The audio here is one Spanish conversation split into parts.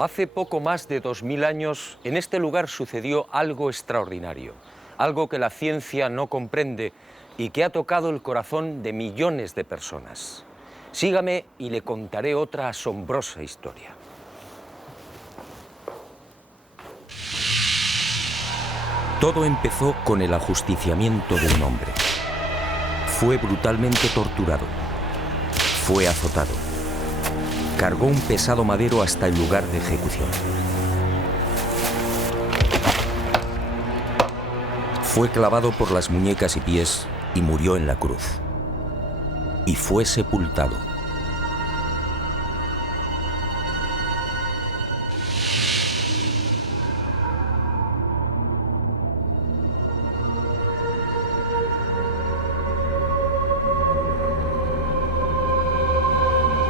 Hace poco más de 2000 años, en este lugar sucedió algo extraordinario, algo que la ciencia no comprende y que ha tocado el corazón de millones de personas. Sígame y le contaré otra asombrosa historia. Todo empezó con el ajusticiamiento de un hombre. Fue brutalmente torturado. Fue azotado. Cargó un pesado madero hasta el lugar de ejecución. Fue clavado por las muñecas y pies y murió en la cruz. Y fue sepultado.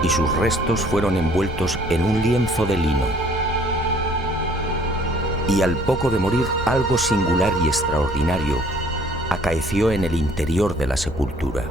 Y sus restos fueron envueltos en un lienzo de lino. Y al poco de morir, algo singular y extraordinario acaeció en el interior de la sepultura.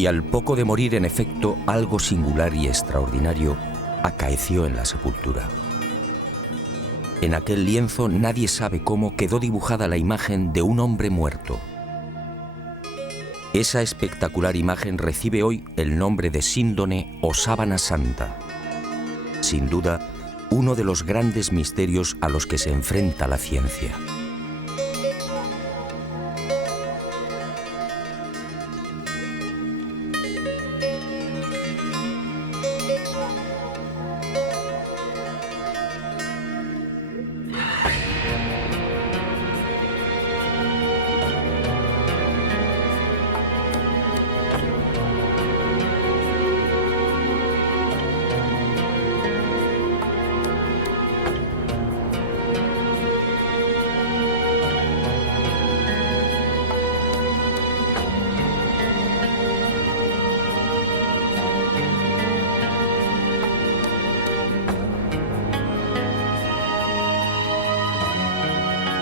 Y al poco de morir, en efecto, algo singular y extraordinario acaeció en la sepultura. En aquel lienzo, nadie sabe cómo, quedó dibujada la imagen de un hombre muerto. Esa espectacular imagen recibe hoy el nombre de síndone o sábana santa. Sin duda, uno de los grandes misterios a los que se enfrenta la ciencia.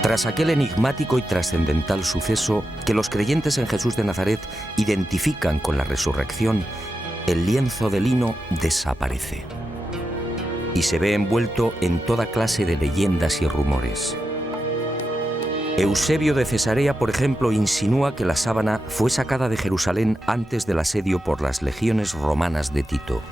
Tras aquel enigmático y trascendental suceso que los creyentes en Jesús de Nazaret identifican con la resurrección, el lienzo de lino desaparece y se ve envuelto en toda clase de leyendas y rumores. Eusebio de Cesarea, por ejemplo, insinúa que la sábana fue sacada de Jerusalén antes del asedio por las legiones romanas de Tito.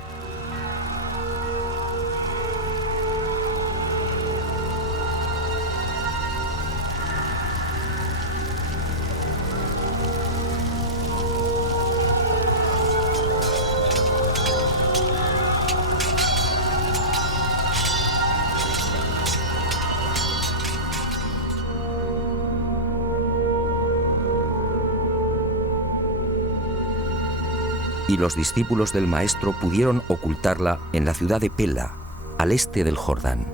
y los discípulos del Maestro pudieron ocultarla en la ciudad de Pela, al este del Jordán.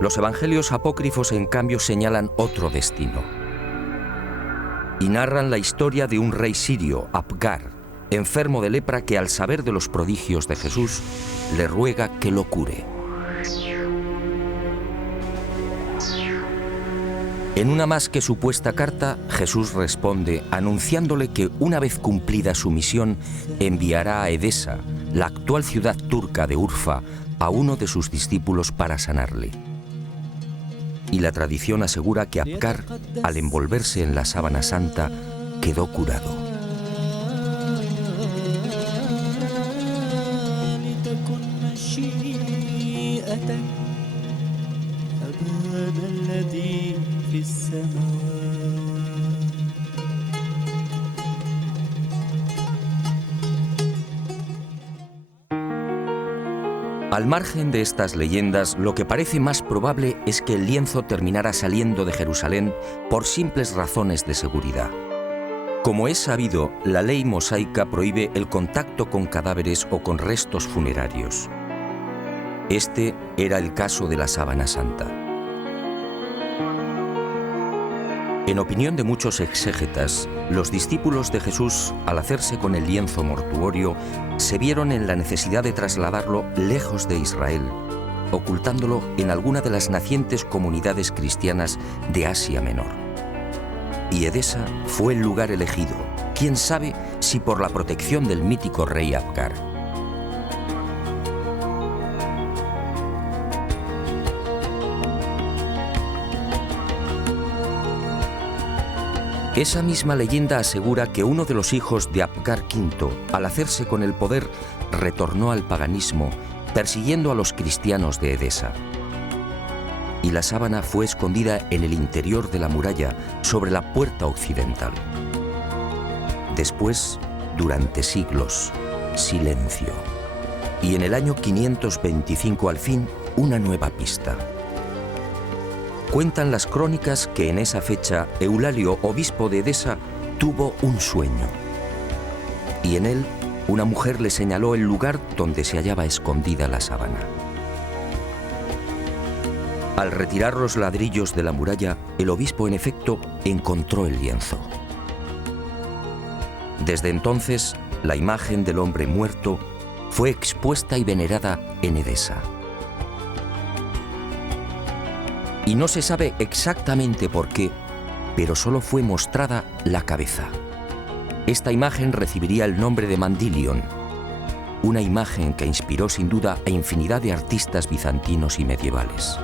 Los evangelios apócrifos, en cambio, señalan otro destino y narran la historia de un rey sirio, Apgar, enfermo de lepra, que al saber de los prodigios de Jesús le ruega que lo cure. En una más que supuesta carta, Jesús responde anunciándole que una vez cumplida su misión enviará a Edesa, la actual ciudad turca de Urfa, a uno de sus discípulos para sanarle. Y la tradición asegura que Apgar, al envolverse en la sábana santa, quedó curado. Al margen de estas leyendas, lo que parece más probable es que el lienzo terminara saliendo de Jerusalén por simples razones de seguridad. Como es sabido, la ley mosaica prohíbe el contacto con cadáveres o con restos funerarios. Este era el caso de la sábana santa. En opinión de muchos exégetas, los discípulos de Jesús, al hacerse con el lienzo mortuorio, se vieron en la necesidad de trasladarlo lejos de Israel, ocultándolo en alguna de las nacientes comunidades cristianas de Asia Menor. Y Edesa fue el lugar elegido, quién sabe si por la protección del mítico rey Apgar. Esa misma leyenda asegura que uno de los hijos de Apgar V, al hacerse con el poder, retornó al paganismo, persiguiendo a los cristianos de Edesa. Y la sábana fue escondida en el interior de la muralla, sobre la puerta occidental. Después, durante siglos, silencio. Y en el año 525, al fin, una nueva pista. Cuentan las crónicas que en esa fecha Eulalio, obispo de Edesa, tuvo un sueño. Y en él, una mujer le señaló el lugar donde se hallaba escondida la sábana. Al retirar los ladrillos de la muralla, el obispo en efecto encontró el lienzo. Desde entonces, la imagen del hombre muerto fue expuesta y venerada en Edesa. Y no se sabe exactamente por qué, pero solo fue mostrada la cabeza. Esta imagen recibiría el nombre de Mandilion, una imagen que inspiró sin duda a infinidad de artistas bizantinos y medievales.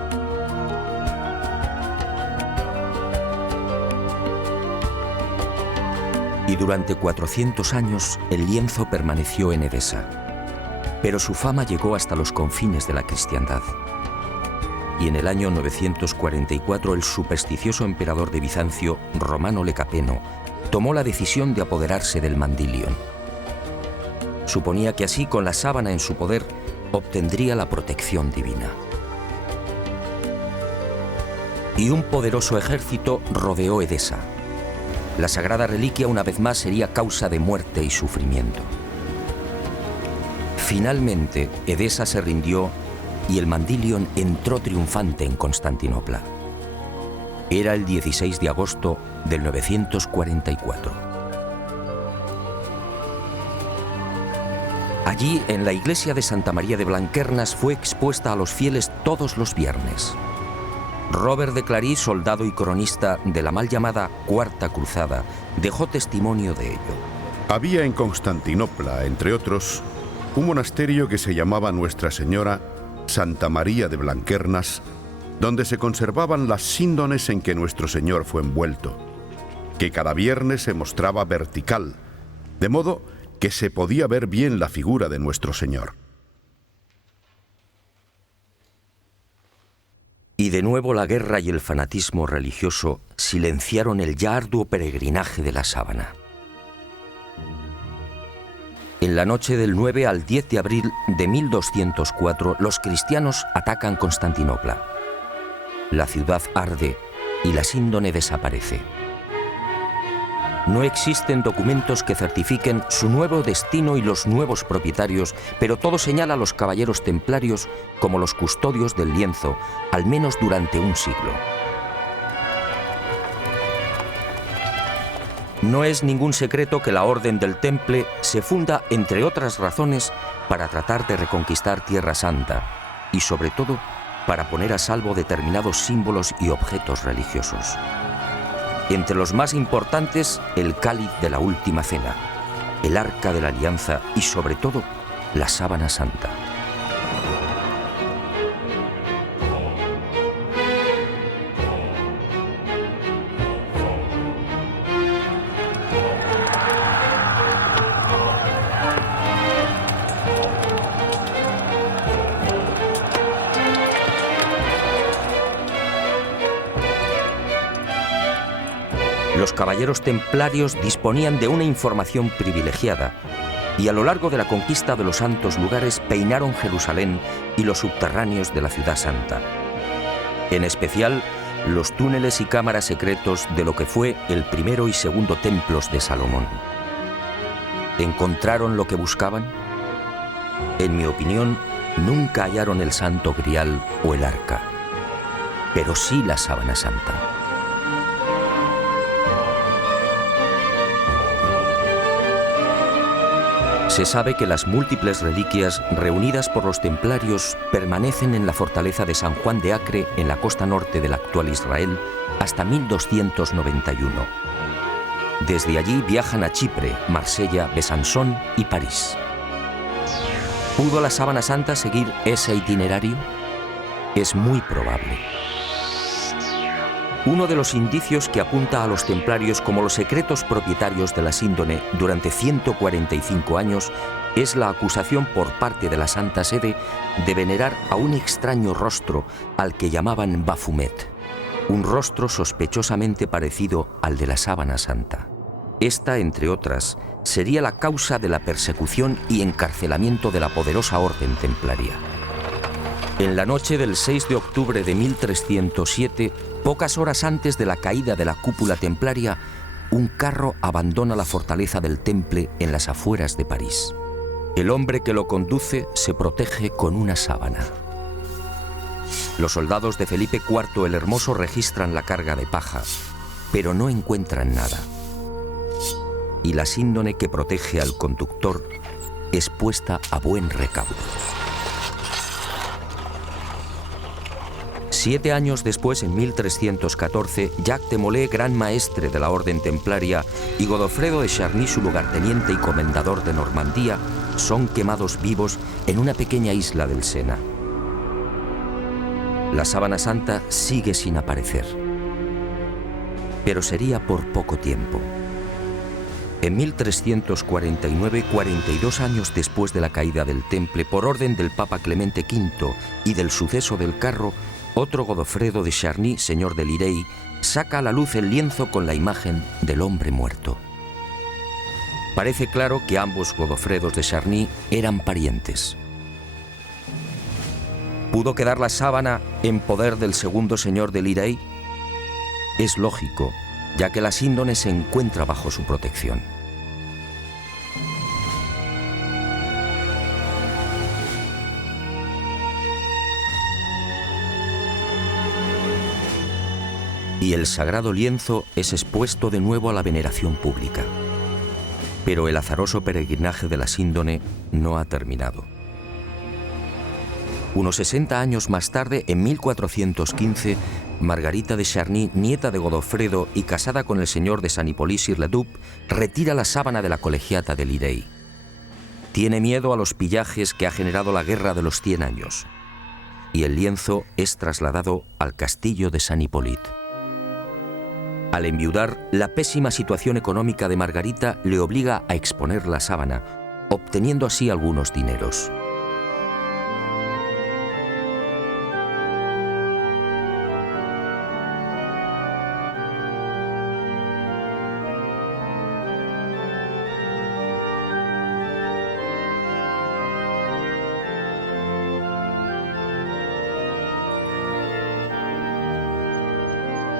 Y durante 400 años el lienzo permaneció en Edesa, pero su fama llegó hasta los confines de la cristiandad. Y en el año 944 el supersticioso emperador de Bizancio, Romano Lecapeno, tomó la decisión de apoderarse del Mandilion. Suponía que así, con la sábana en su poder, obtendría la protección divina. Y un poderoso ejército rodeó Edesa. La sagrada reliquia una vez más sería causa de muerte y sufrimiento. Finalmente, Edesa se rindió y el Mandilion entró triunfante en Constantinopla. Era el 16 de agosto del 944. Allí, en la iglesia de Santa María de Blanquernas, fue expuesta a los fieles todos los viernes. Robert de Clary, soldado y cronista de la mal llamada Cuarta Cruzada, dejó testimonio de ello. Había en Constantinopla, entre otros, un monasterio que se llamaba Nuestra Señora Santa María de Blanquernas, donde se conservaban las síndones en que nuestro Señor fue envuelto, que cada viernes se mostraba vertical, de modo que se podía ver bien la figura de nuestro Señor. Y de nuevo la guerra y el fanatismo religioso silenciaron el ya arduo peregrinaje de la sábana. En la noche del 9 al 10 de abril de 1204, los cristianos atacan Constantinopla. La ciudad arde y la síndone desaparece. No existen documentos que certifiquen su nuevo destino y los nuevos propietarios, pero todo señala a los caballeros templarios como los custodios del lienzo, al menos durante un siglo. No es ningún secreto que la Orden del Temple se funda, entre otras razones, para tratar de reconquistar Tierra Santa y, sobre todo, para poner a salvo determinados símbolos y objetos religiosos. Entre los más importantes, el cáliz de la Última Cena, el Arca de la Alianza y, sobre todo, la Sábana Santa. Los caballeros templarios disponían de una información privilegiada y a lo largo de la conquista de los santos lugares peinaron Jerusalén y los subterráneos de la Ciudad Santa. En especial, los túneles y cámaras secretos de lo que fue el primero y segundo templos de Salomón. ¿Encontraron lo que buscaban? En mi opinión, nunca hallaron el Santo Grial o el Arca, pero sí la Sábana Santa. Se sabe que las múltiples reliquias reunidas por los templarios permanecen en la fortaleza de San Juan de Acre, en la costa norte del actual Israel, hasta 1291. Desde allí viajan a Chipre, Marsella, Besançon y París. ¿Pudo la Sábana Santa seguir ese itinerario? Es muy probable. Uno de los indicios que apunta a los templarios como los secretos propietarios de la síndone durante 145 años es la acusación por parte de la Santa Sede de venerar a un extraño rostro al que llamaban Baphomet, un rostro sospechosamente parecido al de la Sábana Santa. Esta, entre otras, sería la causa de la persecución y encarcelamiento de la poderosa orden templaria. En la noche del 6 de octubre de 1307, pocas horas antes de la caída de la cúpula templaria, un carro abandona la fortaleza del Temple en las afueras de París. El hombre que lo conduce se protege con una sábana. Los soldados de Felipe IV el Hermoso registran la carga de paja, pero no encuentran nada. Y la síndone que protege al conductor es puesta a buen recaudo. 7 años después, en 1314, Jacques de Molay, gran maestre de la orden templaria, y Godofredo de Charny, su lugarteniente y comendador de Normandía, son quemados vivos en una pequeña isla del Sena. La Sábana Santa sigue sin aparecer, pero sería por poco tiempo. En 1349, 42 años después de la caída del Temple, por orden del Papa Clemente V y del suceso del carro, otro Godofredo de Charny, señor de Lirey, saca a la luz el lienzo con la imagen del hombre muerto. Parece claro que ambos Godofredos de Charny eran parientes. ¿Pudo quedar la sábana en poder del segundo señor de Lirey? Es lógico, ya que la síndone se encuentra bajo su protección. Y el sagrado lienzo es expuesto de nuevo a la veneración pública. Pero el azaroso peregrinaje de la síndone no ha terminado. Unos 60 años más tarde, en 1415, Margarita de Charny, nieta de Godofredo y casada con el señor de San Hippolyte-sur-le-Duc, retira la sábana de la colegiata de Lirey. Tiene miedo a los pillajes que ha generado la Guerra de los 100 años. Y el lienzo es trasladado al castillo de San Hippolyte. Al enviudar, la pésima situación económica de Margarita le obliga a exponer la sábana, obteniendo así algunos dineros.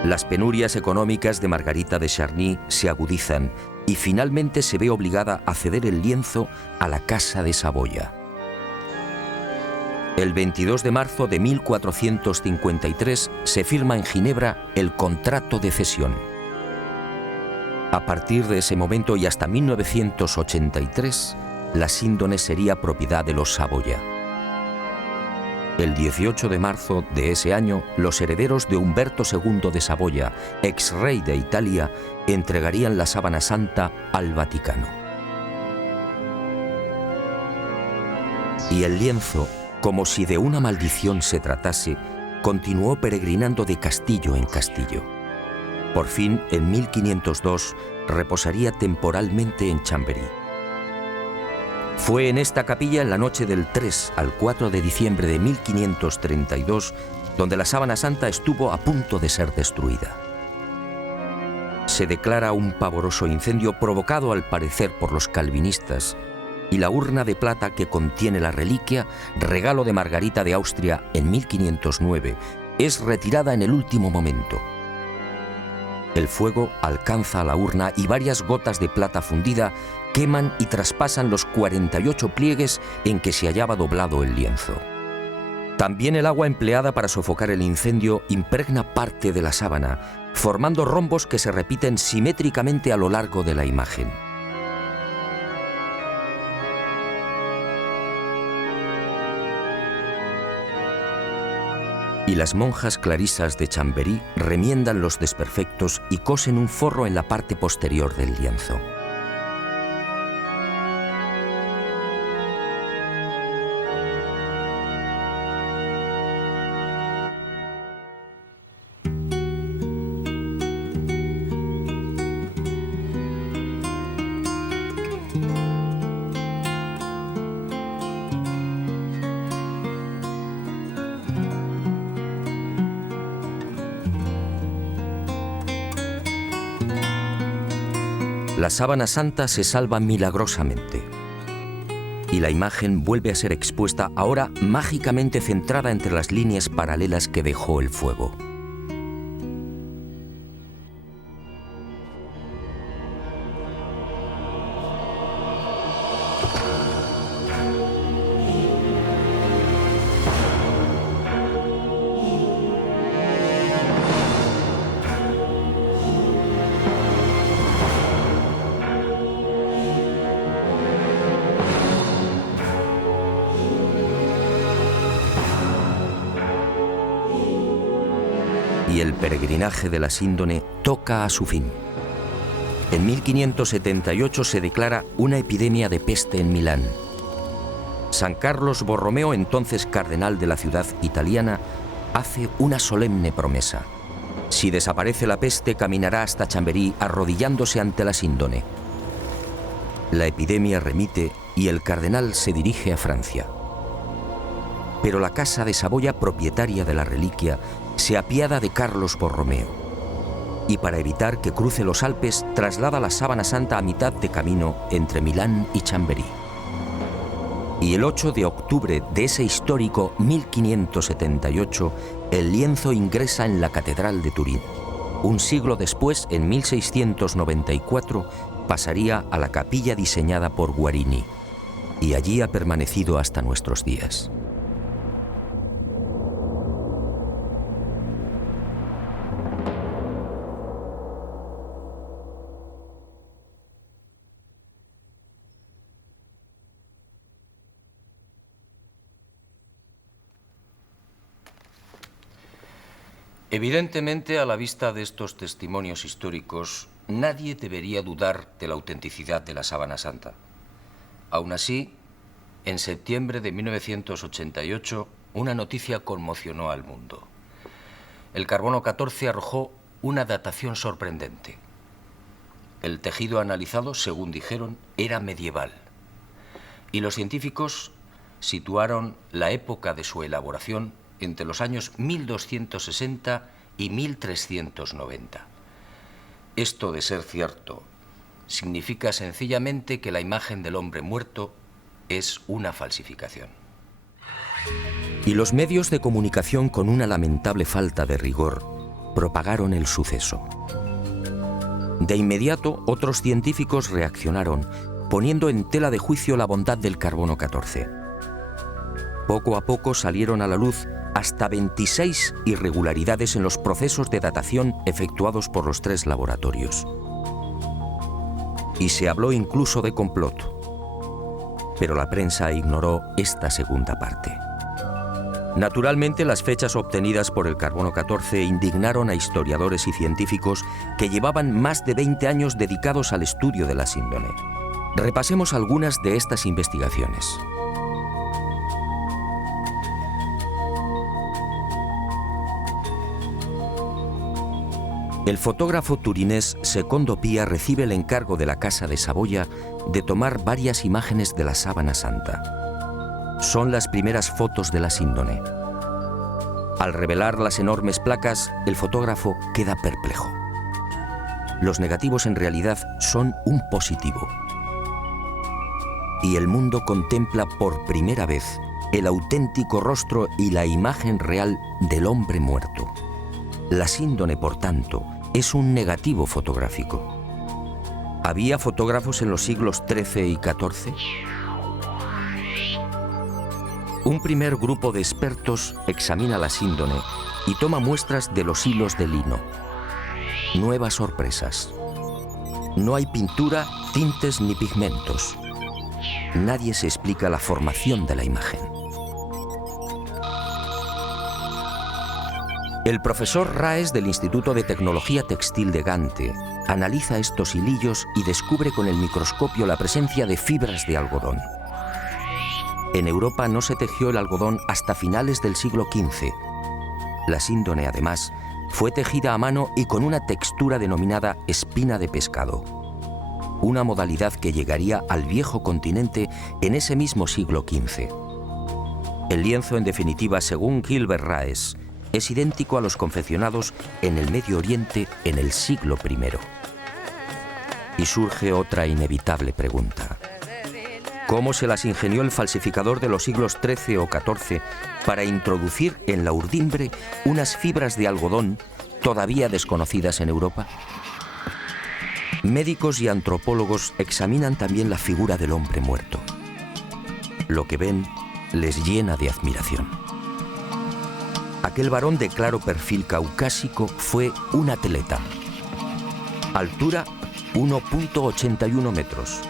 Las penurias económicas de Margarita de Charny se agudizan y finalmente se ve obligada a ceder el lienzo a la Casa de Saboya. El 22 de marzo de 1453 se firma en Ginebra el contrato de cesión. A partir de ese momento y hasta 1983, la síndone sería propiedad de los Saboya. El 18 de marzo de ese año, los herederos de Humberto II de Saboya, ex rey de Italia, entregarían la sábana santa al Vaticano. Y el lienzo, como si de una maldición se tratase, continuó peregrinando de castillo en castillo. Por fin, en 1502, reposaría temporalmente en Chambéry. Fue en esta capilla en la noche del 3 al 4 de diciembre de 1532 donde la sábana santa estuvo a punto de ser destruida. Se declara un pavoroso incendio provocado al parecer por los calvinistas y la urna de plata que contiene la reliquia, regalo de Margarita de Austria en 1509, es retirada en el último momento. El fuego alcanza a la urna y varias gotas de plata fundida queman y traspasan los 48 pliegues en que se hallaba doblado el lienzo. También el agua empleada para sofocar el incendio impregna parte de la sábana, formando rombos que se repiten simétricamente a lo largo de la imagen. Y las monjas clarisas de Chambéry remiendan los desperfectos y cosen un forro en la parte posterior del lienzo. La sábana santa se salva milagrosamente y la imagen vuelve a ser expuesta, ahora mágicamente centrada entre las líneas paralelas que dejó el fuego. Y el peregrinaje de la síndone toca a su fin. En 1578 se declara una epidemia de peste en Milán. San Carlos Borromeo, entonces cardenal de la ciudad italiana, hace una solemne promesa. Si desaparece la peste, caminará hasta Chambéry arrodillándose ante la síndone. La epidemia remite y el cardenal se dirige a Francia. Pero la Casa de Saboya, propietaria de la reliquia, se apiada de Carlos Borromeo y para evitar que cruce los Alpes traslada la sábana santa a mitad de camino entre Milán y Chambéry. Y el 8 de octubre de ese histórico 1578, el lienzo ingresa en la Catedral de Turín. Un siglo después, en 1694, pasaría a la capilla diseñada por Guarini y allí ha permanecido hasta nuestros días. Evidentemente, a la vista de estos testimonios históricos, nadie debería dudar de la autenticidad de la sábana santa. Aún así, en septiembre de 1988, una noticia conmocionó al mundo. El carbono 14 arrojó una datación sorprendente. El tejido analizado, según dijeron, era medieval. Y los científicos situaron la época de su elaboración entre los años 1260 y 1390. Esto, de ser cierto, significa sencillamente que la imagen del hombre muerto es una falsificación. Y los medios de comunicación, con una lamentable falta de rigor, propagaron el suceso. De inmediato, otros científicos reaccionaron, poniendo en tela de juicio la bondad del carbono 14. Poco a poco salieron a la luz hasta 26 irregularidades en los procesos de datación efectuados por los 3 laboratorios. Y se habló incluso de complot. Pero la prensa ignoró esta segunda parte. Naturalmente, las fechas obtenidas por el carbono 14 indignaron a historiadores y científicos que llevaban más de 20 años dedicados al estudio de la síndone. Repasemos algunas de estas investigaciones. El fotógrafo turinés Secondo Pia recibe el encargo de la Casa de Saboya de tomar varias imágenes de la Sábana Santa. Son las primeras fotos de la síndone. Al revelar las enormes placas, el fotógrafo queda perplejo. Los negativos en realidad son un positivo. Y el mundo contempla por primera vez el auténtico rostro y la imagen real del hombre muerto. La síndone, por tanto, es un negativo fotográfico. ¿Había fotógrafos en los siglos XIII y XIV? Un primer grupo de expertos examina la síndone y toma muestras de los hilos de lino. Nuevas sorpresas. No hay pintura, tintes ni pigmentos. Nadie se explica la formación de la imagen. El profesor Raes del Instituto de Tecnología Textil de Gante analiza estos hilillos y descubre con el microscopio la presencia de fibras de algodón. En Europa no se tejió el algodón hasta finales del siglo XV. La síndone, además, fue tejida a mano y con una textura denominada espina de pescado, una modalidad que llegaría al viejo continente en ese mismo siglo XV. El lienzo, en definitiva, según Gilbert Raes, es idéntico a los confeccionados en el Medio Oriente en el siglo I. Y surge otra inevitable pregunta. ¿Cómo se las ingenió el falsificador de los siglos XIII o XIV para introducir en la urdimbre unas fibras de algodón todavía desconocidas en Europa? Médicos y antropólogos examinan también la figura del hombre muerto. Lo que ven les llena de admiración. Aquel varón de claro perfil caucásico fue un atleta. Altura 1,81 metros.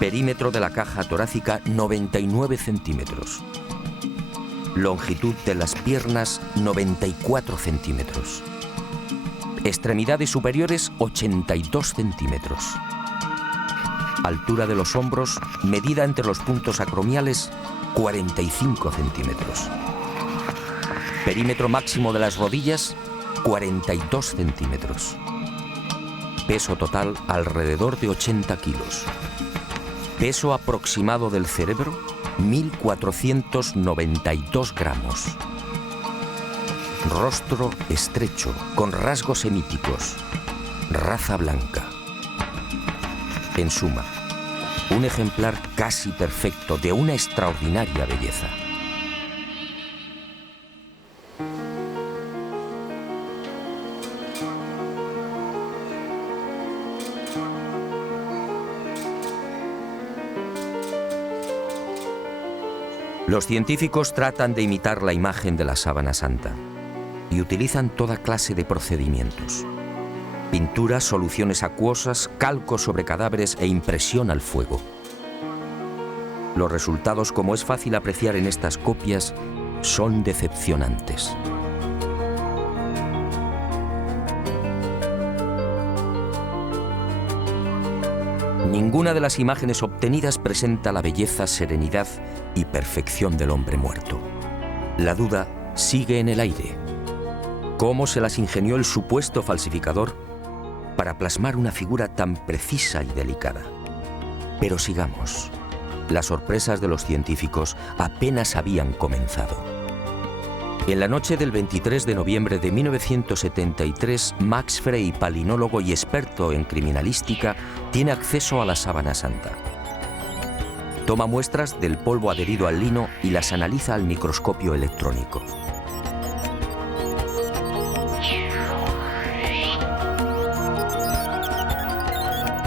Perímetro de la caja torácica 99 centímetros. Longitud de las piernas 94 centímetros. Extremidades superiores 82 centímetros. Altura de los hombros, medida entre los puntos acromiales, 45 centímetros. Perímetro máximo de las rodillas, 42 centímetros. Peso total alrededor de 80 kilos. Peso aproximado del cerebro, 1.492 gramos. Rostro estrecho, con rasgos semíticos. Raza blanca. En suma, un ejemplar casi perfecto de una extraordinaria belleza. Los científicos tratan de imitar la imagen de la Sábana Santa y utilizan toda clase de procedimientos. Pinturas, soluciones acuosas, calco sobre cadáveres e impresión al fuego. Los resultados, como es fácil apreciar en estas copias, son decepcionantes. Ninguna de las imágenes obtenidas presenta la belleza, serenidad y perfección del hombre muerto. La duda sigue en el aire. ¿Cómo se las ingenió el supuesto falsificador para plasmar una figura tan precisa y delicada? Pero sigamos. Las sorpresas de los científicos apenas habían comenzado. En la noche del 23 de noviembre de 1973, Max Frey, palinólogo y experto en criminalística, tiene acceso a la Sábana Santa. Toma muestras del polvo adherido al lino y las analiza al microscopio electrónico.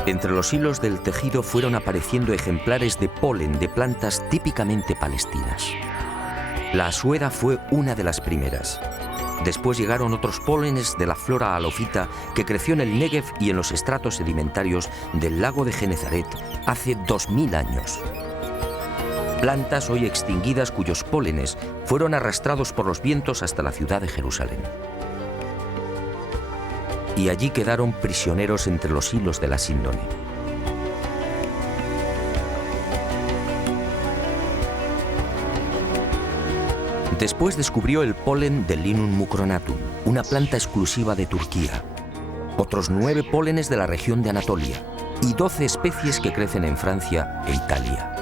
Entre los hilos del tejido fueron apareciendo ejemplares de polen de plantas típicamente palestinas. La asuera fue una de las primeras. Después llegaron otros pólenes de la flora halofita que creció en el Negev y en los estratos sedimentarios del lago de Genezaret hace 2000 años. Plantas hoy extinguidas cuyos pólenes fueron arrastrados por los vientos hasta la ciudad de Jerusalén. Y allí quedaron prisioneros entre los hilos de la síndone. Después descubrió el polen del Linum mucronatum, una planta exclusiva de Turquía, otros 9 pólenes de la región de Anatolia y 12 especies que crecen en Francia e Italia.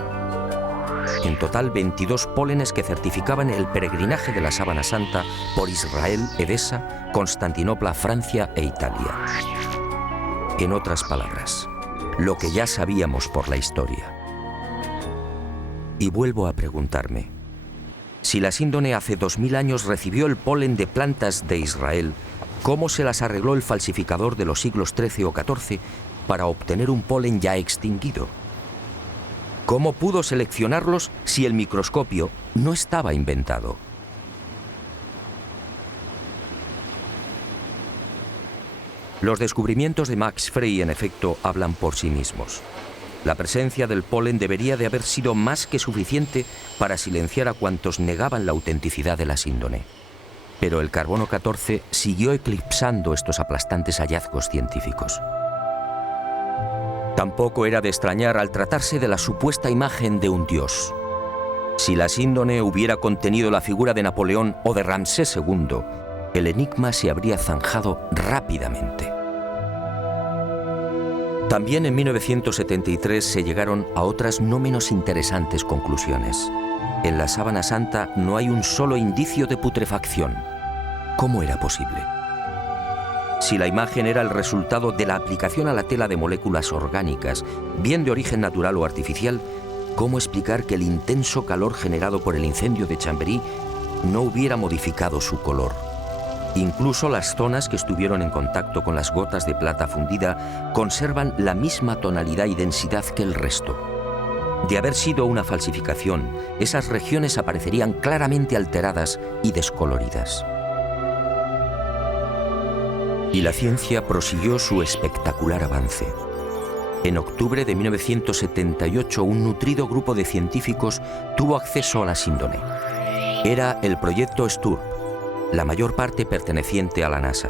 En total 22 pólenes que certificaban el peregrinaje de la sábana santa por Israel, Edesa, Constantinopla, Francia e Italia. En otras palabras, lo que ya sabíamos por la historia. Y vuelvo a preguntarme, si la síndone hace 2000 años recibió el polen de plantas de Israel, ¿cómo se las arregló el falsificador de los siglos XIII o XIV para obtener un polen ya extinguido? ¿Cómo pudo seleccionarlos si el microscopio no estaba inventado? Los descubrimientos de Max Frey, en efecto, hablan por sí mismos. La presencia del polen debería de haber sido más que suficiente para silenciar a cuantos negaban la autenticidad de la síndone. Pero el carbono 14 siguió eclipsando estos aplastantes hallazgos científicos. Tampoco era de extrañar al tratarse de la supuesta imagen de un dios. Si la síndone hubiera contenido la figura de Napoleón o de Ramsés II, el enigma se habría zanjado rápidamente. También en 1973 se llegaron a otras no menos interesantes conclusiones. En la sábana santa no hay un solo indicio de putrefacción. ¿Cómo era posible? Si la imagen era el resultado de la aplicación a la tela de moléculas orgánicas, bien de origen natural o artificial, ¿cómo explicar que el intenso calor generado por el incendio de Chambéry no hubiera modificado su color? Incluso las zonas que estuvieron en contacto con las gotas de plata fundida conservan la misma tonalidad y densidad que el resto. De haber sido una falsificación, esas regiones aparecerían claramente alteradas y descoloridas. Y la ciencia prosiguió su espectacular avance. En octubre de 1978, un nutrido grupo de científicos tuvo acceso a la síndone. Era el proyecto STURP, la mayor parte perteneciente a la NASA.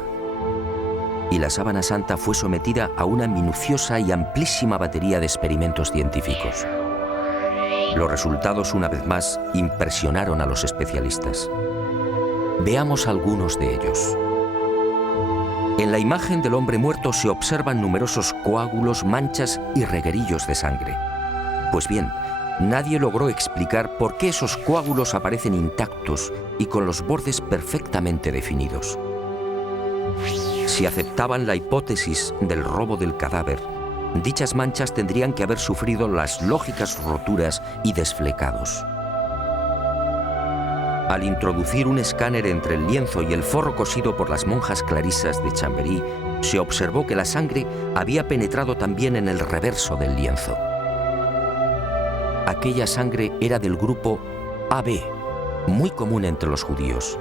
Y la sábana santa fue sometida a una minuciosa y amplísima batería de experimentos científicos. Los resultados, una vez más, impresionaron a los especialistas. Veamos algunos de ellos. En la imagen del hombre muerto se observan numerosos coágulos, manchas y reguerillos de sangre. Pues bien, nadie logró explicar por qué esos coágulos aparecen intactos y con los bordes perfectamente definidos. Si aceptaban la hipótesis del robo del cadáver, dichas manchas tendrían que haber sufrido las lógicas roturas y desflecados. Al introducir un escáner entre el lienzo y el forro cosido por las monjas clarisas de Chambéry, se observó que la sangre había penetrado también en el reverso del lienzo. Aquella sangre era del grupo AB, muy común entre los judíos.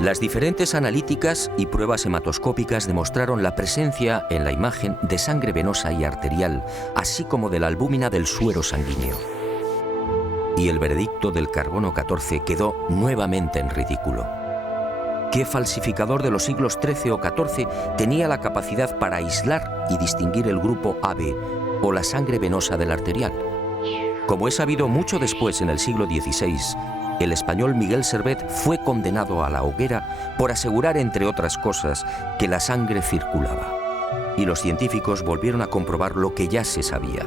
Las diferentes analíticas y pruebas hematoscópicas demostraron la presencia en la imagen de sangre venosa y arterial, así como de la albúmina del suero sanguíneo. Y el veredicto del carbono 14 quedó nuevamente en ridículo. ¿Qué falsificador de los siglos XIII o XIV tenía la capacidad para aislar y distinguir el grupo AB o la sangre venosa del arterial? Como es sabido, mucho después, en el siglo XVI, el español Miguel Servet fue condenado a la hoguera por asegurar, entre otras cosas, que la sangre circulaba. Y los científicos volvieron a comprobar lo que ya se sabía: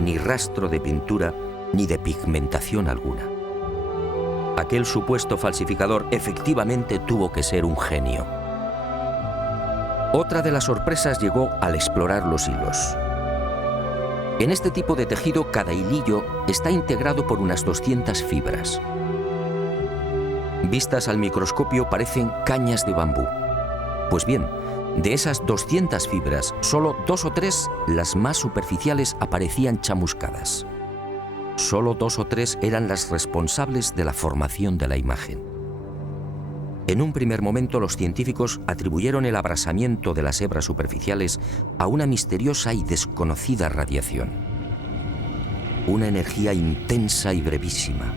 ni rastro de pintura ni de pigmentación alguna. Aquel supuesto falsificador efectivamente tuvo que ser un genio. Otra de las sorpresas llegó al explorar los hilos. En este tipo de tejido, cada hilillo está integrado por unas 200 fibras. Vistas al microscopio parecen cañas de bambú. Pues bien, De esas 200 fibras, solo 2 o 3, las más superficiales, aparecían chamuscadas. Solo 2 o 3 eran las responsables de la formación de la imagen. En un primer momento, los científicos atribuyeron el abrasamiento de las hebras superficiales a una misteriosa y desconocida radiación. Una energía intensa y brevísima.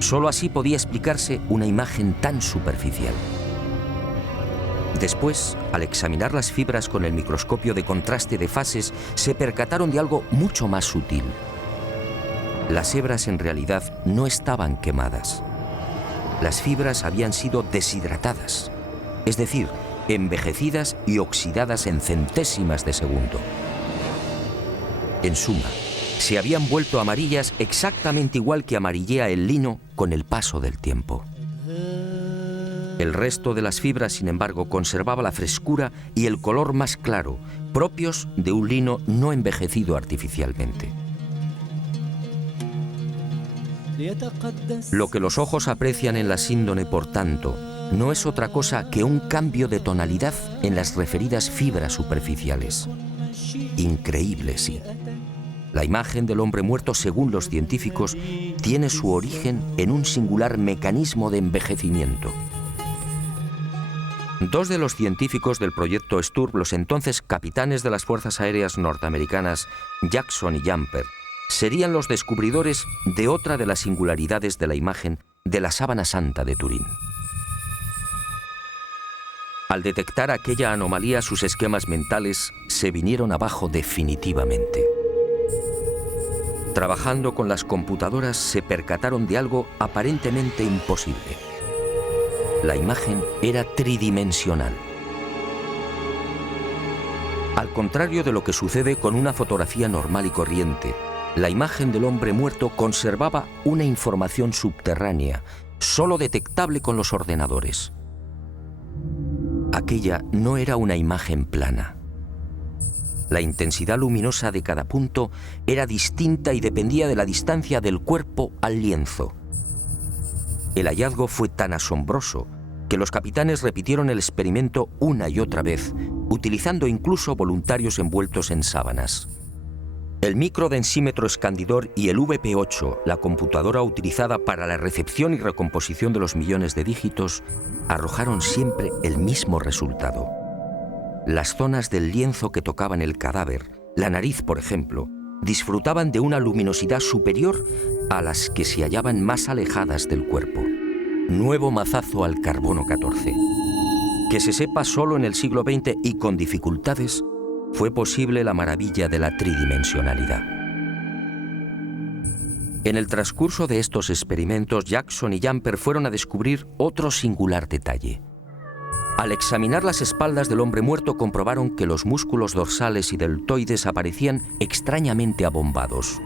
Solo así podía explicarse una imagen tan superficial. Después, al examinar las fibras con el microscopio de contraste de fases, se percataron de algo mucho más sutil. Las hebras en realidad no estaban quemadas. Las fibras habían sido deshidratadas, es decir, envejecidas y oxidadas en centésimas de segundo. En suma, se habían vuelto amarillas exactamente igual que amarillea el lino con el paso del tiempo. El resto de las fibras, sin embargo, conservaba la frescura y el color más claro, propios de un lino no envejecido artificialmente. Lo que los ojos aprecian en la síndone, por tanto, no es otra cosa que un cambio de tonalidad en las referidas fibras superficiales. Increíble, sí. La imagen del hombre muerto, según los científicos, tiene su origen en un singular mecanismo de envejecimiento. Dos de los científicos del proyecto Sturm, los entonces capitanes de las Fuerzas Aéreas norteamericanas, Jackson y Jumper, serían los descubridores de otra de las singularidades de la imagen de la sábana santa de Turín. Al detectar aquella anomalía, sus esquemas mentales se vinieron abajo definitivamente. Trabajando con las computadoras, se percataron de algo aparentemente imposible. La imagen era tridimensional. Al contrario de lo que sucede con una fotografía normal y corriente, la imagen del hombre muerto conservaba una información subterránea, solo detectable con los ordenadores. Aquella no era una imagen plana. La intensidad luminosa de cada punto era distinta y dependía de la distancia del cuerpo al lienzo. El hallazgo fue tan asombroso que los capitanes repitieron el experimento una y otra vez, utilizando incluso voluntarios envueltos en sábanas. El microdensímetro escandidor y el VP8, la computadora utilizada para la recepción y recomposición de los millones de dígitos, arrojaron siempre el mismo resultado. Las zonas del lienzo que tocaban el cadáver, la nariz por ejemplo, disfrutaban de una luminosidad superior a las que se hallaban más alejadas del cuerpo. Nuevo mazazo al carbono 14. Que se sepa solo en el siglo XX y con dificultades, fue posible la maravilla de la tridimensionalidad. En el transcurso de estos experimentos, Jackson y Jumper fueron a descubrir otro singular detalle. Al examinar las espaldas del hombre muerto, comprobaron que los músculos dorsales y deltoides aparecían extrañamente abombados.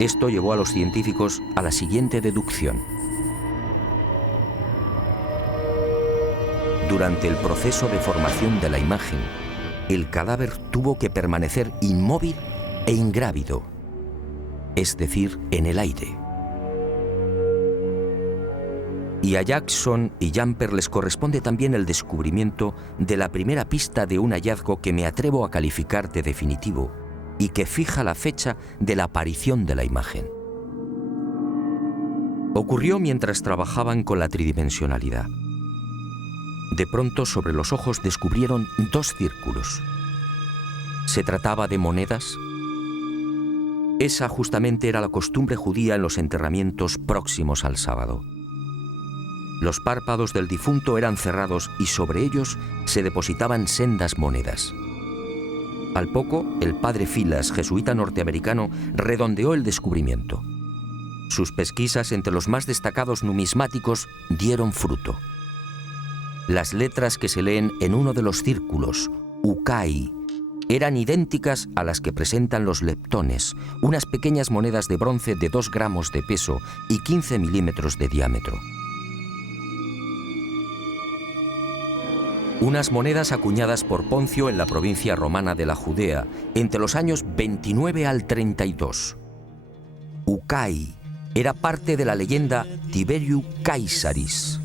Esto llevó a los científicos a la siguiente deducción. Durante el proceso de formación de la imagen, el cadáver tuvo que permanecer inmóvil e ingrávido, es decir, en el aire. Y a Jackson y Jumper les corresponde también el descubrimiento de la primera pista de un hallazgo que me atrevo a calificar de definitivo y que fija la fecha de la aparición de la imagen. Ocurrió mientras trabajaban con la tridimensionalidad. De pronto, sobre los ojos descubrieron dos círculos. ¿Se trataba de monedas? Esa justamente era la costumbre judía en los enterramientos próximos al sábado. Los párpados del difunto eran cerrados y sobre ellos se depositaban sendas monedas. Al poco, el padre Filas, jesuita norteamericano, redondeó el descubrimiento. Sus pesquisas entre los más destacados numismáticos dieron fruto. Las letras que se leen en uno de los círculos, Ukai, eran idénticas a las que presentan los leptones, unas pequeñas monedas de bronce de 2 gramos de peso y 15 milímetros de diámetro. Unas monedas acuñadas por Poncio en la provincia romana de la Judea entre los años 29 al 32. Ukai era parte de la leyenda Tiberiu Caesaris,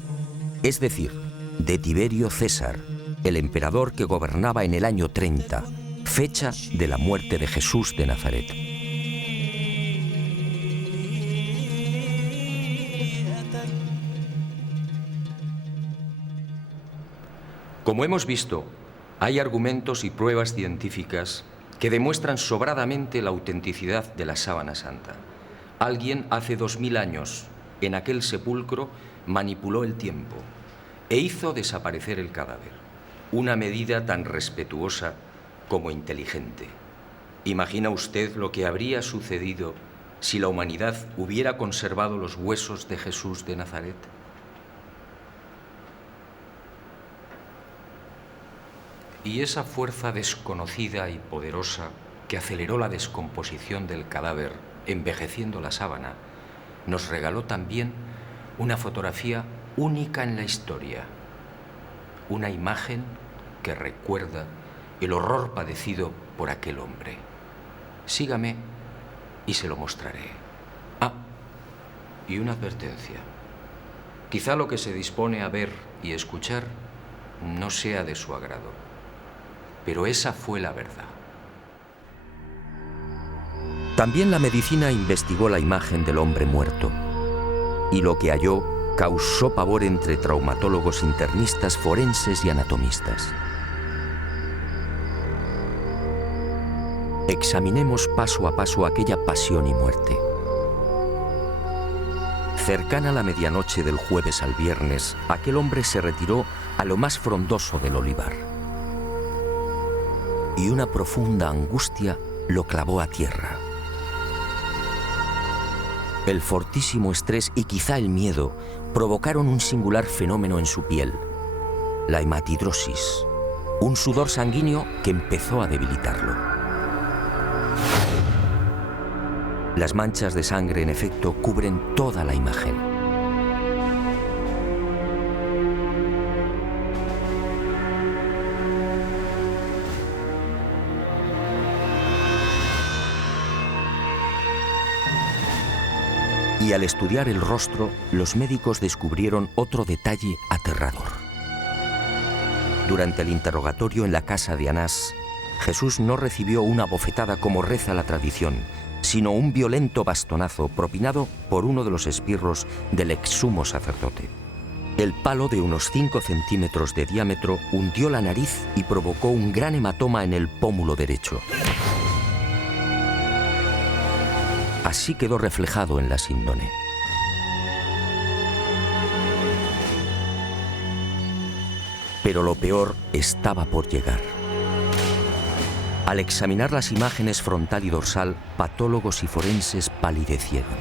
es decir, de Tiberio César, el emperador que gobernaba en el año 30, fecha de la muerte de Jesús de Nazaret. Como hemos visto, hay argumentos y pruebas científicas que demuestran sobradamente la autenticidad de la sábana santa. Alguien hace 2000 años, en aquel sepulcro, manipuló el tiempo e hizo desaparecer el cadáver. Una medida tan respetuosa como inteligente. ¿Imagina usted lo que habría sucedido si la humanidad hubiera conservado los huesos de Jesús de Nazaret? Y esa fuerza desconocida y poderosa que aceleró la descomposición del cadáver, envejeciendo la sábana, nos regaló también una fotografía única en la historia. Una imagen que recuerda el horror padecido por aquel hombre. Sígame y se lo mostraré. Ah, y una advertencia. Quizá lo que se dispone a ver y escuchar no sea de su agrado. Pero esa fue la verdad. También la medicina investigó la imagen del hombre muerto, y lo que halló causó pavor entre traumatólogos, internistas, forenses y anatomistas. Examinemos paso a paso aquella pasión y muerte. Cercana a la medianoche del jueves al viernes, aquel hombre se retiró a lo más frondoso del olivar. Y una profunda angustia lo clavó a tierra. El fortísimo estrés y quizá el miedo provocaron un singular fenómeno en su piel, la hematidrosis, un sudor sanguíneo que empezó a debilitarlo. Las manchas de sangre, en efecto, cubren toda la imagen. Y al estudiar el rostro, los médicos descubrieron otro detalle aterrador. Durante el interrogatorio en la casa de Anás, Jesús no recibió una bofetada como reza la tradición, sino un violento bastonazo propinado por uno de los esbirros del ex sumo sacerdote. El palo, de unos 5 centímetros de diámetro, hundió la nariz y provocó un gran hematoma en el pómulo derecho. Así quedó reflejado en la síndone. Pero lo peor estaba por llegar. Al examinar las imágenes frontal y dorsal, patólogos y forenses palidecieron.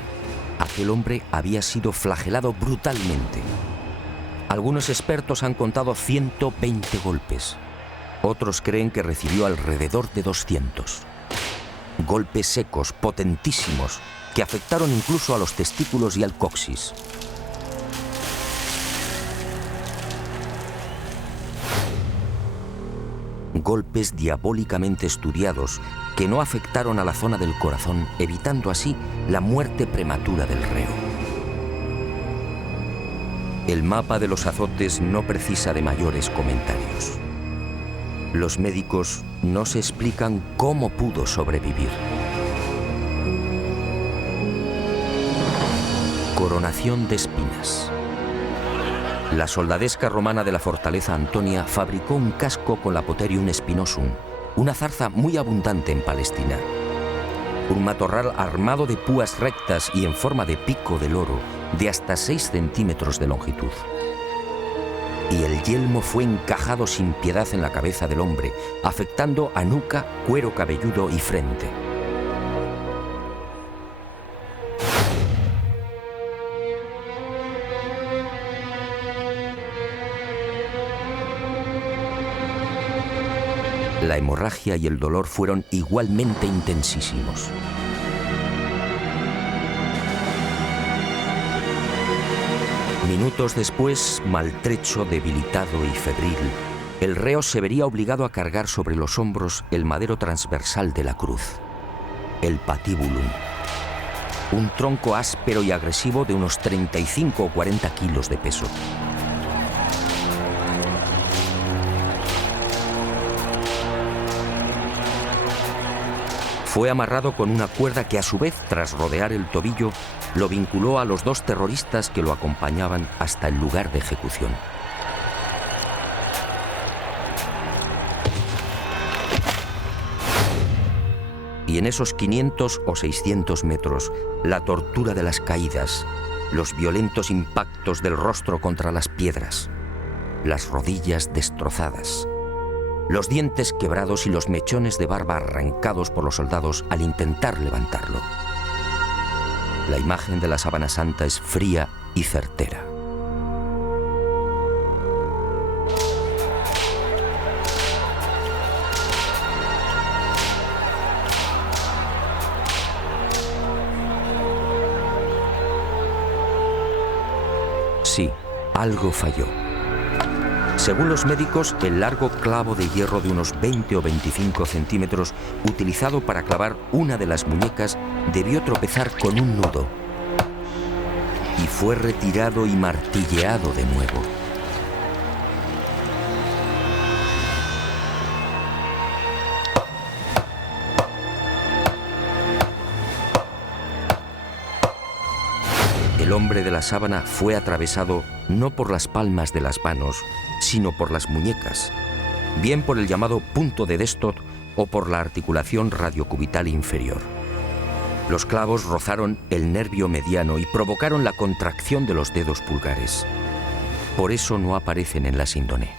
Aquel hombre había sido flagelado brutalmente. Algunos expertos han contado 120 golpes. Otros creen que recibió alrededor de 200. Golpes secos, potentísimos, que afectaron incluso a los testículos y al coxis. Golpes diabólicamente estudiados que no afectaron a la zona del corazón, evitando así la muerte prematura del reo. El mapa de los azotes no precisa de mayores comentarios. Los médicos no se explican cómo pudo sobrevivir. Coronación de espinas. La soldadesca romana de la fortaleza Antonia fabricó un casco con la Potherium spinosum, una zarza muy abundante en Palestina. Un matorral armado de púas rectas y en forma de pico de loro de hasta 6 centímetros de longitud. Y el yelmo fue encajado sin piedad en la cabeza del hombre, afectando a nuca, cuero cabelludo y frente. La hemorragia y el dolor fueron igualmente intensísimos. Minutos después, maltrecho, debilitado y febril, el reo se vería obligado a cargar sobre los hombros el madero transversal de la cruz, el patibulum, un tronco áspero y agresivo de unos 35 o 40 kilos de peso. Fue amarrado con una cuerda que a su vez, tras rodear el tobillo, lo vinculó a los 2 terroristas que lo acompañaban hasta el lugar de ejecución. Y en esos 500 o 600 metros, la tortura de las caídas, los violentos impactos del rostro contra las piedras, las rodillas destrozadas, los dientes quebrados y los mechones de barba arrancados por los soldados al intentar levantarlo. La imagen de la Sábana Santa es fría y certera. Sí, algo falló. Según los médicos, el largo clavo de hierro de unos 20 o 25 centímetros utilizado para clavar una de las muñecas debió tropezar con un nudo y fue retirado y martilleado de nuevo. El hombre de la sábana fue atravesado no por las palmas de las manos, sino por las muñecas, bien por el llamado punto de Destot o por la articulación radiocubital inferior. Los clavos rozaron el nervio mediano y provocaron la contracción de los dedos pulgares. Por eso no aparecen en la síndone.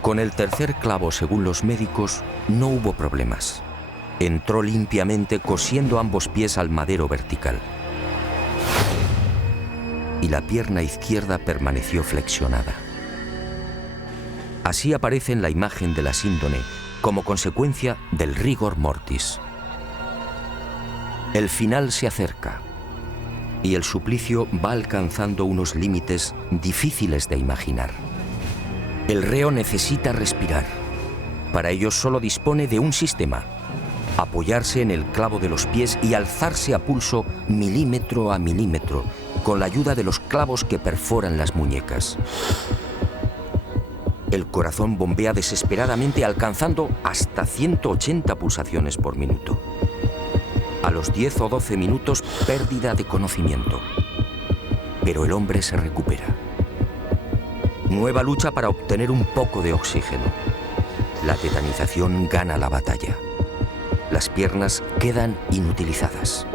Con el tercer clavo, según los médicos, no hubo problemas. Entró limpiamente cosiendo ambos pies al madero vertical. Y la pierna izquierda permaneció flexionada. Así aparece en la imagen de la síndone como consecuencia del rigor mortis. El final se acerca y el suplicio va alcanzando unos límites difíciles de imaginar. El reo necesita respirar. Para ello solo dispone de un sistema: apoyarse en el clavo de los pies y alzarse a pulso milímetro a milímetro, con la ayuda de los clavos que perforan las muñecas. El corazón bombea desesperadamente, alcanzando hasta 180 pulsaciones por minuto. A los 10 o 12 minutos, pérdida de conocimiento. Pero el hombre se recupera. Nueva lucha para obtener un poco de oxígeno. La tetanización gana la batalla. Las piernas quedan inutilizadas.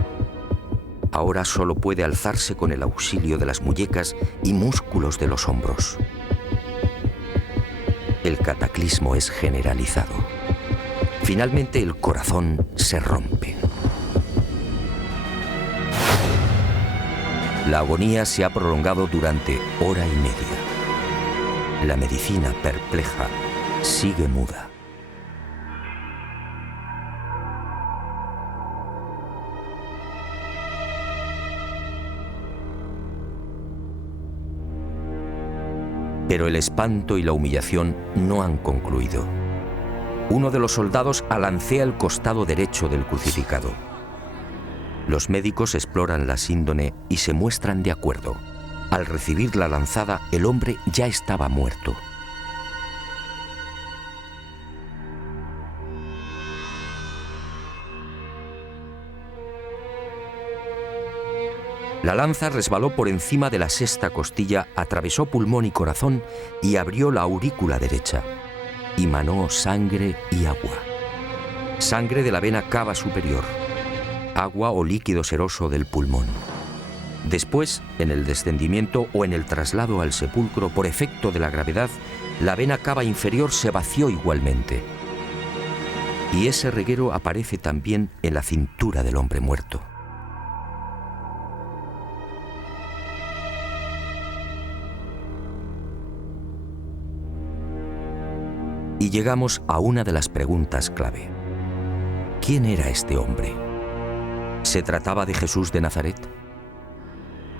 Ahora solo puede alzarse con el auxilio de las muñecas y músculos de los hombros. El cataclismo es generalizado. Finalmente el corazón se rompe. La agonía se ha prolongado durante hora y media. La medicina, perpleja, sigue muda. Pero el espanto y la humillación no han concluido. Uno de los soldados alancea el costado derecho del crucificado. Los médicos exploran la síndone y se muestran de acuerdo. Al recibir la lanzada, el hombre ya estaba muerto. La lanza resbaló por encima de la sexta costilla, atravesó pulmón y corazón y abrió la aurícula derecha. Y manó sangre y agua. Sangre de la vena cava superior. Agua o líquido seroso del pulmón. Después, en el descendimiento o en el traslado al sepulcro por efecto de la gravedad, la vena cava inferior se vació igualmente. Y ese reguero aparece también en la cintura del hombre muerto. Y llegamos a una de las preguntas clave. ¿Quién era este hombre? ¿Se trataba de Jesús de Nazaret?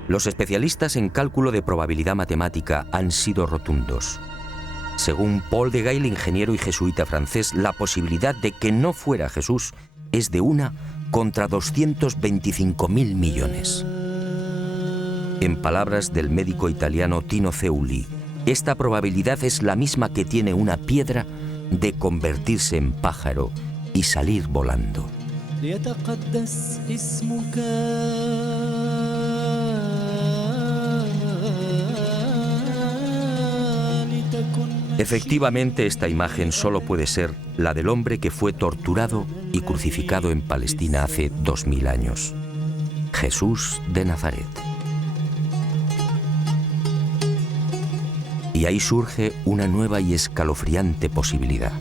Los especialistas en cálculo de probabilidad matemática han sido rotundos. Según Paul de Gail, ingeniero y jesuita francés, la posibilidad de que no fuera Jesús es de 1 contra 225.000 millones. En palabras del médico italiano Tino Zeuli, esta probabilidad es la misma que tiene una piedra de convertirse en pájaro y salir volando. Efectivamente, esta imagen solo puede ser la del hombre que fue torturado y crucificado en Palestina hace 2000 años. Jesús de Nazaret. Y ahí surge una nueva y escalofriante posibilidad.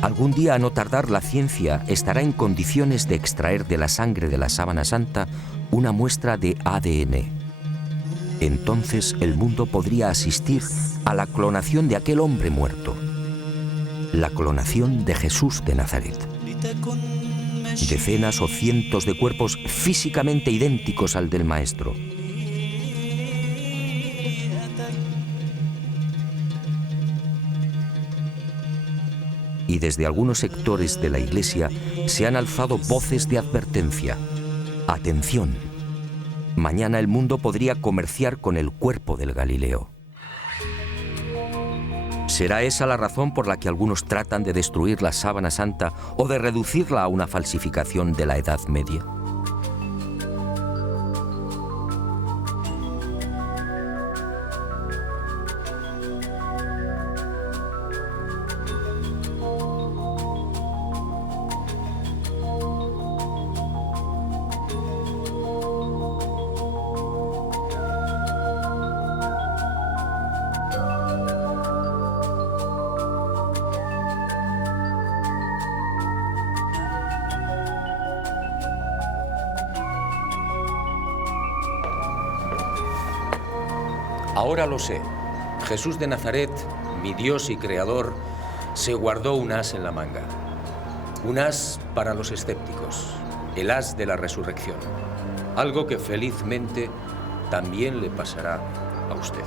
Algún día, a no tardar, la ciencia estará en condiciones de extraer de la sangre de la sábana santa una muestra de ADN. Entonces el mundo podría asistir a la clonación de aquel hombre muerto, la clonación de Jesús de Nazaret. Decenas o cientos de cuerpos físicamente idénticos al del Maestro. Y desde algunos sectores de la Iglesia se han alzado voces de advertencia. Atención, mañana el mundo podría comerciar con el cuerpo del Galileo. ¿Será esa la razón por la que algunos tratan de destruir la sábana santa o de reducirla a una falsificación de la Edad Media? Ahora lo sé. Jesús de Nazaret, mi Dios y Creador, se guardó un as en la manga. Un as para los escépticos, el as de la resurrección. Algo que felizmente también le pasará a usted.